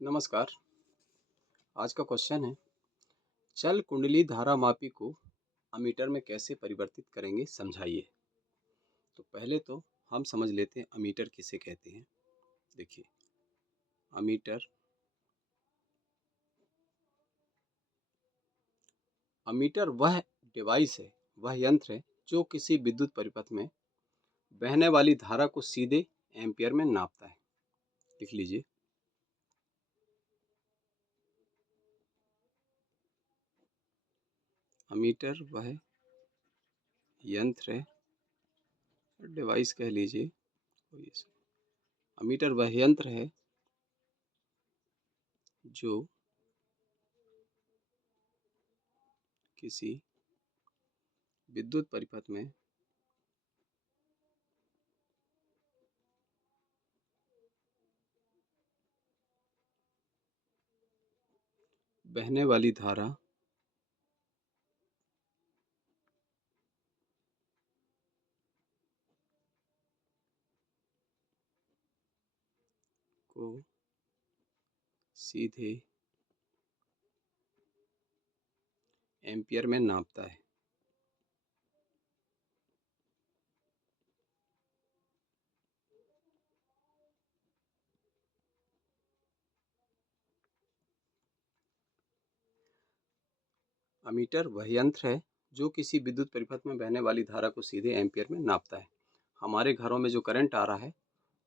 नमस्कार। आज का क्वेश्चन है, चल कुंडली धारा मापी को अमीटर में कैसे परिवर्तित करेंगे, समझाइए। तो पहले तो हम समझ लेते हैं अमीटर किसे कहते हैं। देखिए, अमीटर अमीटर वह डिवाइस है, वह यंत्र है जो किसी विद्युत परिपथ में बहने वाली धारा को सीधे एम्पियर में नापता है। लिख लीजिए, अमीटर वह यंत्र है, डिवाइस कह लीजिए, अमीटर वह यंत्र है जो किसी विद्युत परिपथ में बहने वाली धारा को सीधे एम्पियर में नापता है। अमीटर वह यंत्र है जो किसी विद्युत परिपथ में बहने वाली धारा को सीधे एम्पियर में नापता है। हमारे घरों में जो करंट आ रहा है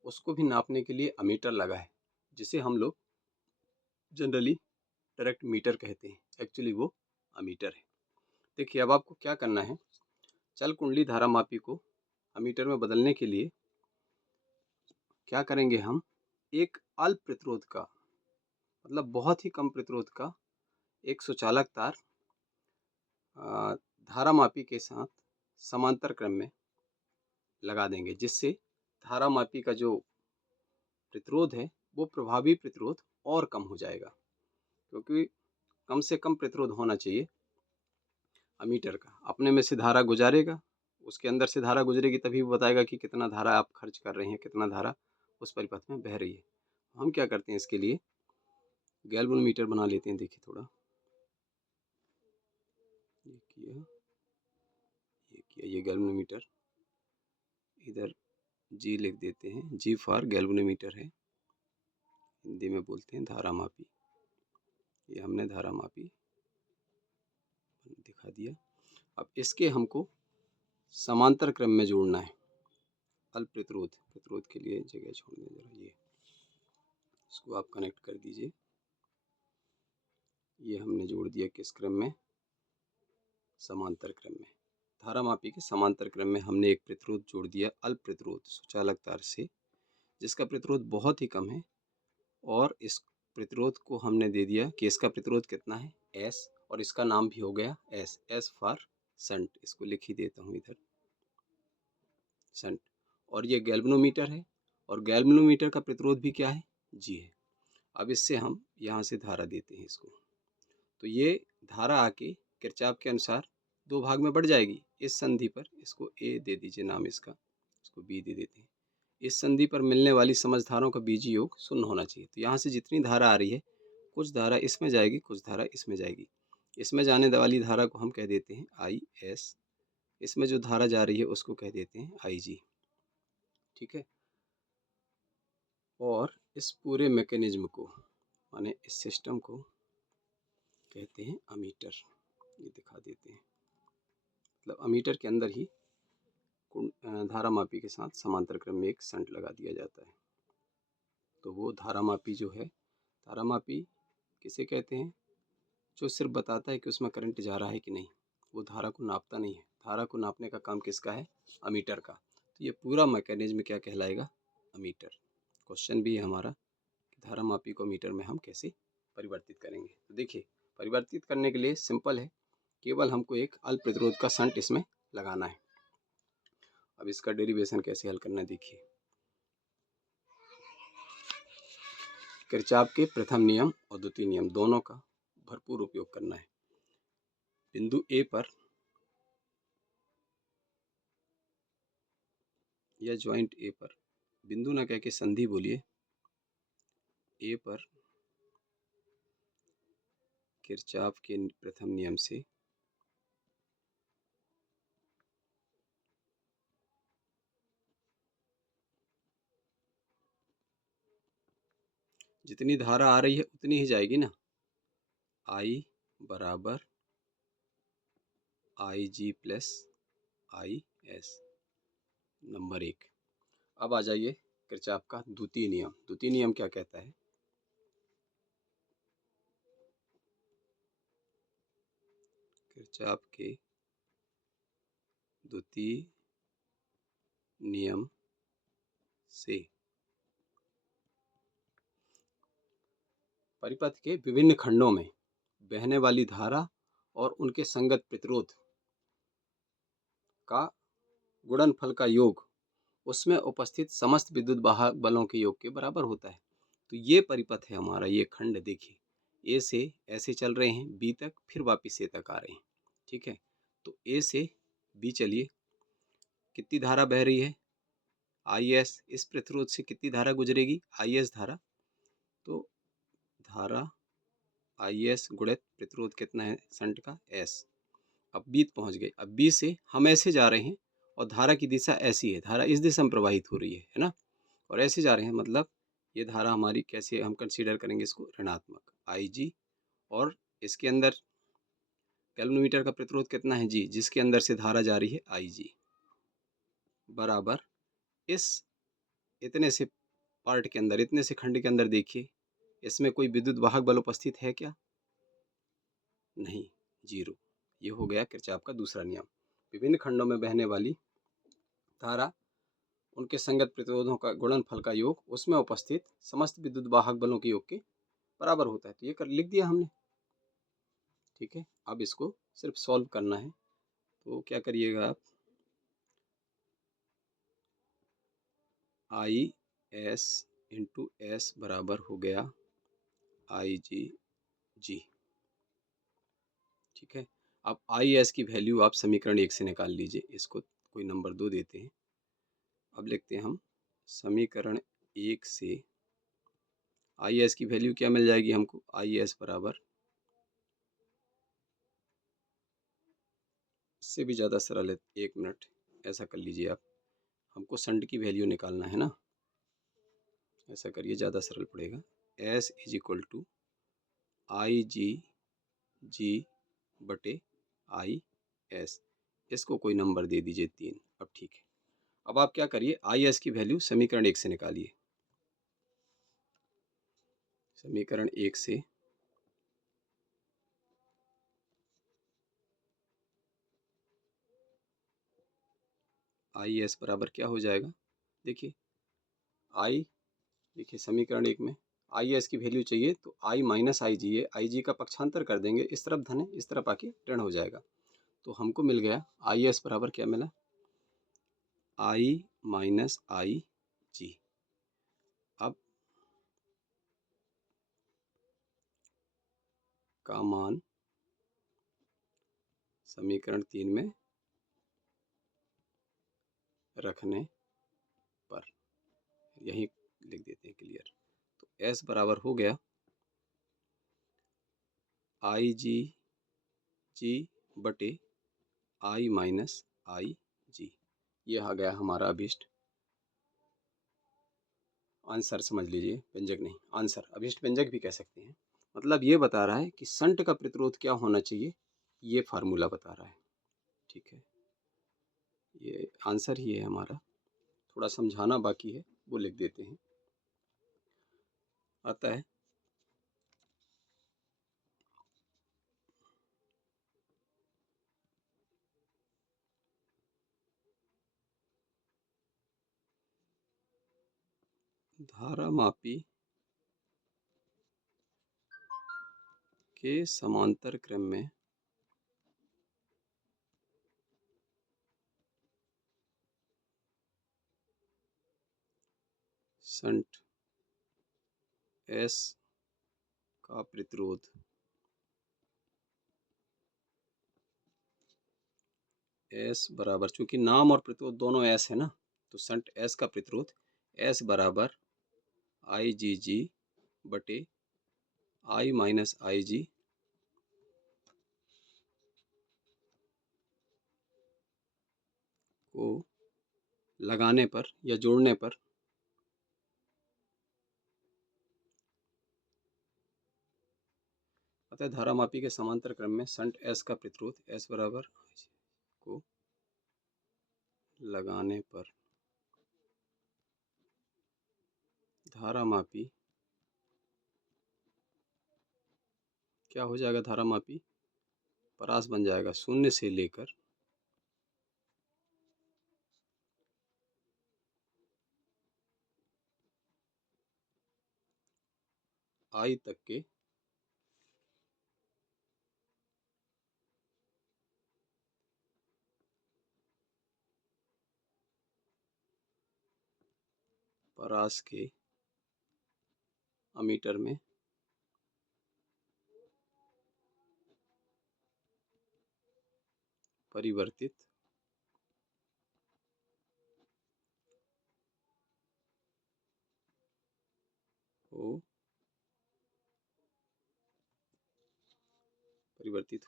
उसको भी नापने के लिए अमीटर लगा है, जिसे हम लोग जनरली डायरेक्ट मीटर कहते हैं। एक्चुअली वो अमीटर है। देखिए, अब आपको क्या करना है, चल कुंडली धारा मापी को अमीटर में बदलने के लिए क्या करेंगे, हम एक अल्प प्रतिरोध का, मतलब बहुत ही कम प्रतिरोध का एक सुचालक तार धारा मापी के साथ समांतर क्रम में लगा देंगे, जिससे धारा मापी का जो प्रतिरोध है वो प्रभावी प्रतिरोध और कम हो जाएगा। क्योंकि कम से कम प्रतिरोध होना चाहिए अमीटर का। अपने में से धारा गुजारेगा, उसके अंदर से धारा गुजरेगी, तभी वो बताएगा कि कितना धारा आप खर्च कर रहे हैं, कितना धारा उस परिपथ में बह रही है। हम क्या करते हैं, इसके लिए गैल्वेनोमीटर बना लेते हैं। देखिए, थोड़ा ये गैल्वेनोमीटर, इधर जी लिख देते हैं, जी फॉर गैल्वेनोमीटर है, हिंदी में बोलते हैं धारा मापी। ये हमने धारा मापी दिखा दिया। अब इसके हमको समांतर क्रम में जोड़ना है। अल्प प्रतिरोध के लिए जगह छोड़ दें जरा, ये इसको आप कनेक्ट कर दीजिए। ये हमने जोड़ दिया किस क्रम में, समांतर क्रम में। धारा मापी के समांतर क्रम में हमने एक प्रतिरोध जोड़ दिया, अल्प प्रतिरोध सुचालक तार से, जिसका प्रतिरोध बहुत ही कम है। और इस प्रतिरोध को हमने दे दिया कि इसका प्रतिरोध कितना है, एस, और इसका नाम भी हो गया एस, एस फॉर शंट। इसको लिख ही देता हूँ इधर, शंट। और ये गैल्वेनोमीटर है, और गैल्वेनोमीटर का प्रतिरोध भी क्या है, जी है। अब इससे हम यहाँ से धारा देते हैं इसको, तो ये धारा आके किरचॉफ के अनुसार दो भाग में बढ़ जाएगी। इस संधि पर इसको ए दे दीजिए नाम इसका, इसको बी दे देते हैं। इस संधि पर मिलने वाली समझधाराओं का बीजीय योग शून्य होना चाहिए। तो यहाँ से जितनी धारा आ रही है, कुछ धारा इसमें जाएगी, कुछ धारा इसमें जाएगी। इसमें जाने वाली धारा को हम कह देते हैं आई एस, इसमें जो धारा जा रही है उसको कह देते हैं आई जी। ठीक है। और इस पूरे मैकेनिज्म को, माने इस सिस्टम को कहते हैं अमीटर। ये दिखा देते हैं, मतलब अमीटर के अंदर ही धारा मापी के साथ समांतर क्रम में एक शंट लगा दिया जाता है। तो वो धारा मापी जो है, धारा मापी किसे कहते हैं, जो सिर्फ बताता है कि उसमें करंट जा रहा है कि नहीं, वो धारा को नापता नहीं है। धारा को नापने का काम किसका है, अमीटर का। तो ये पूरा मैकेनिज्म क्या कहलाएगा, अमीटर। क्वेश्चन भी है हमारा कि धारा मापी को मीटर में हम कैसे परिवर्तित करेंगे। तो देखिए, परिवर्तित करने के लिए सिंपल है, केवल हमको एक अल्प प्रतिरोध का शंट इसमें लगाना है। अब इसका डेरिवेशन कैसे हल करना है, देखिए, किरचॉफ के प्रथम नियम और द्वितीय नियम दोनों का भरपूर उपयोग करना है। बिंदु ए पर या ज्वाइंट ए पर, बिंदु ना कह के संधि बोलिए, ए पर किरचॉफ के प्रथम नियम से जितनी धारा आ रही है उतनी ही जाएगी ना। I बराबर IG प्लस IS, नंबर 1। अब आ जाइए किरचॉफ का द्वितीय नियम। द्वितीय नियम क्या कहता है? किरचॉफ के द्वितीय नियम से परिपथ के विभिन्न खंडों में बहने वाली धारा और उनके संगत प्रतिरोध का गुणनफल का योग उसमें उपस्थित समस्त विद्युत वाहक बलों के योग के बराबर होता है। तो ये परिपथ है हमारा, ये खंड देखिए, ए से ऐसे चल रहे हैं बी तक, फिर वापिस ए तक आ रहे हैं। ठीक है, तो ए से बी चलिए, कितनी धारा बह रही है? IS। इस प्रतिरोध से कितनी धारा गुजरेगी? IS धारा। तो धारा IS गुणित प्रतिरोध कितना है शंट का? S। अब बी पहुंच गए। अब बी से हम ऐसे जा रहे हैं और धारा की दिशा ऐसी है, धारा इस दिशा में प्रवाहित हो रही है ना, और ऐसे जा रहे हैं, मतलब ये धारा हमारी कैसे हम कंसीडर करेंगे इसको? ऋणात्मक IG। और इसके अंदर कैलोमीटर का प्रतिरोध कितना है G, जिसके अंदर से धारा जा रही है IG, बराबर इस इतने से पार्ट के अंदर, इतने से खंड के अंदर देखिए, इसमें कोई विद्युत वाहक बल उपस्थित है क्या? नहीं, 0। ये हो गया किरचॉफ का दूसरा नियम। विभिन्न खंडों में बहने वाली धारा, उनके संगत प्रतिरोधों का गुणनफल का योग उसमें उपस्थित समस्त विद्युत वाहक बलों के योग के बराबर होता है। तो ये कर लिख दिया हमने। ठीक है, अब इसको सिर्फ सॉल्व करना है। तो क्या करिएगा आप, IS इंटू S बराबर हो गया IG। ठीक है, अब IS की वैल्यू आप समीकरण 1 से निकाल लीजिए। इसको कोई नंबर 2 देते हैं। अब लिखते हैं हम समीकरण 1 से IS की वैल्यू क्या मिल जाएगी हमको? IS बराबर, इससे भी ज़्यादा सरल है, 1 मिनट ऐसा कर लीजिए आप, हमको शंट की वैल्यू निकालना है ना, ऐसा करिए, ज़्यादा सरल पड़ेगा। S is equal to IG बटे IS। इसको कोई नंबर दे दीजिए 3। अब ठीक है, अब आप क्या करिए, IS की वैल्यू समीकरण 1 से निकालिए। समीकरण 1 से IS बराबर क्या हो जाएगा? देखिए देखिए समीकरण 1 में IS की वैल्यू चाहिए, तो I माइनस IG, ये IG का पक्षांतर कर देंगे, इस तरफ धन है, इस तरफ आके ऋण हो जाएगा। तो हमको मिल गया IS बराबर क्या मिला? I minus IG। अब का मान समीकरण 3 में रखने पर यहीं लिख देते हैं, क्लियर। तो S बराबर हो गया IG बटे I माइनस IG। ये आ गया हमारा अभिष्ट आंसर, समझ लीजिए, व्यंजक नहीं आंसर, अभिष्ट व्यंजक भी कह सकते हैं। मतलब ये बता रहा है कि शंट का प्रतिरोध क्या होना चाहिए, ये फार्मूला बता रहा है। ठीक है, ये आंसर ही है हमारा, थोड़ा समझाना बाकी है, वो लिख देते हैं। आता है धारामापी के समांतर क्रम में शंट S का प्रतिरोध S बराबर, चूंकि नाम और प्रतिरोध दोनों S है ना, तो शंट S का प्रतिरोध S बराबर IgG बटे I माइनस IG को लगाने पर या जोड़ने पर अतः धारामापी के समांतर क्रम में शंट S का प्रतिरोध S बराबर को लगाने पर धारामापी क्या हो जाएगा, धारामापी परास बन जाएगा शून्य से लेकर I तक के परास के अमीटर में परिवर्तित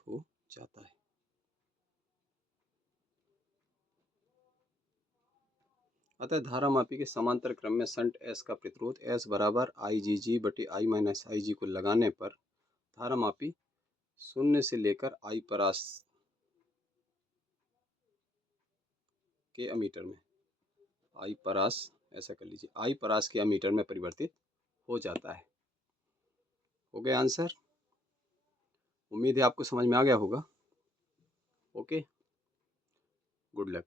हो जाता है। अतः धारामापी के समांतर क्रम में शंट S का प्रतिरोध S बराबर IgG बटे I माइनस IG को लगाने पर धारामापी शून्य से लेकर I परास के अमीटर में I परास ऐसा कर लीजिए I परास के अमीटर में परिवर्तित हो जाता है। हो गया आंसर। उम्मीद है आपको समझ में आ गया होगा। Okay, good luck.